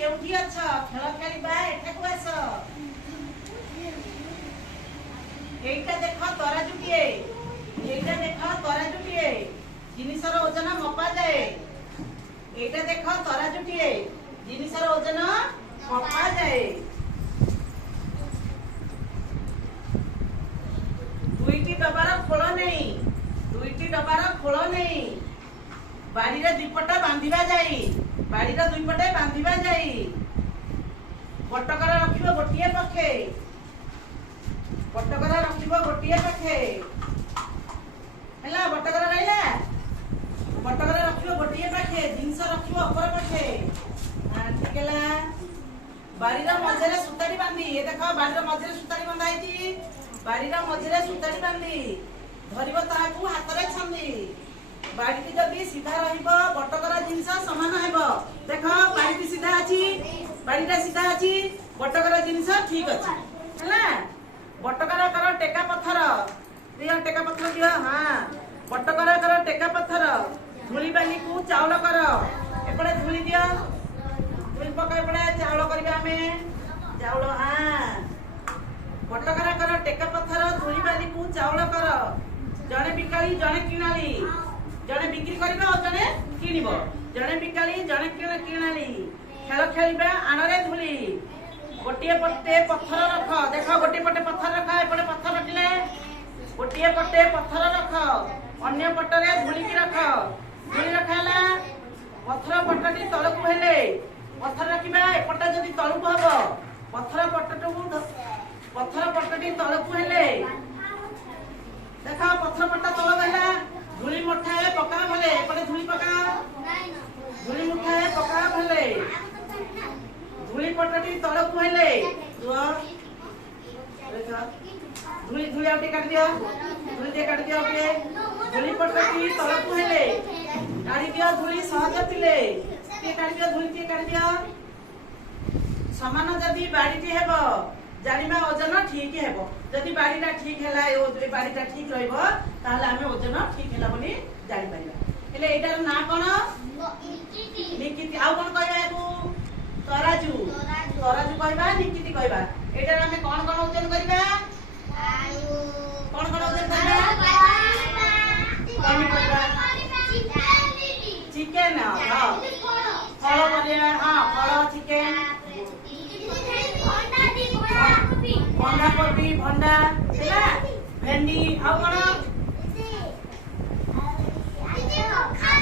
केउठी अछ खेल खेलिबा एठाकु आस एइटा देख तराजुटिए एइटा देख तराजुटिए जिनिसर ओजन मपा जाए एइटा देख तराजुटिए जिनिसर ओजन मपा जाए दुईटी डबार खोल नहीं दुईटी डबार खोल नहीं बाड़ी रे दुईपट बांधिबा जाई बाड़ी रे दुईपटे बांधिबा जाई बटकरा रखिबो गोटिए पखे बटकरा रखिबो गोटिए पखे हला बटकरा रहिला बटकरा रखिबो गोटिए पखे जिंस रखिबो अपर पखे ठीक हला बाड़ी रे मझरे सुतारी बांधी ए देखो बाड़ी रे मझरे सुतारी बांधाइती बाड़ी रे मझरे सुतारी बांधी धरिबो ताकू हाथ रे छंदी बाड़ी जदि सीधा रहिबो बटकरा जिंस समान हेबो देखो बाड़ी सीधा अछि बाड़ीटा सीधा अछि बटकरा जिंस ठीक अछि हला बटकरा कर टेका पत्थर दिया टेका पत्थर दिया हां बटकरा कर टेका पत्थर धूली बाली को चावल कर एपड़े धूली दिया धूली पका एपड़े चावल करबे हमें चावल हां बटकरा कर टेका पत्थर धूली बाली को चावल कर जने बिकाली जने किनाली जने बिक्री करबे और जने किनिबो जने बिकाली जने किनाली खेल खेलिबे आनरे धूली गोटिए पट्टे पत्थर रख देखो गोटिए पट्टे पत्थर रख एपटे पत्थर रखिले गोटिए पट्टे पत्थर रख अन्य पट्टरे धूली की रख धूली रखाला पत्थर पट्टटी तळकु हेले पत्थर रखिबा एपटा जदी तळकु हबो पत्थर पट्टटी तळकु हेले देखो पत्थर पट्टा तळ गला धूली मुठाए पका भले एपटे धूली पका धूली मुठाए पका भले धूली पट्टटी तळकु हेले दुआ देखो धूली धूली आउटी काट दियो धूली दे काट दियो के धूली पट्टटी तळकु हेले काटी दियो धूली सहज थिले के काट दियो धूली के काट दियो समान जदी बाड़ीटी हेबो जानिबा ओजन ठीक हेबो जदी बाड़ीटा ठीक हैला ए बाड़ीटा ठीक रहइबो ताहले हमें ओजन ठीक हैला बोली जानि पाइबा हेले एटार ना कोन निकिति आउ कोन कहबा एतु तराजू तराजू कहबा निकिति कहबा एटार हमें कोन कोन ओजन करबा आलू कोन कोन ओजन करबा कोन करबा चिकन हां फल करिया हां फल चिकन बंधा कोबी भंडा हैला भेंडी आ कोन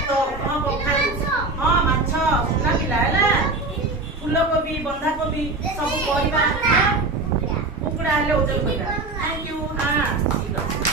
तो हां हां माछ सुना किला हैला फूल कोबी बंधा कोबी सब परिबा कुकुड़ा हेले ओजन करबा थैंक यू हां ठीक है।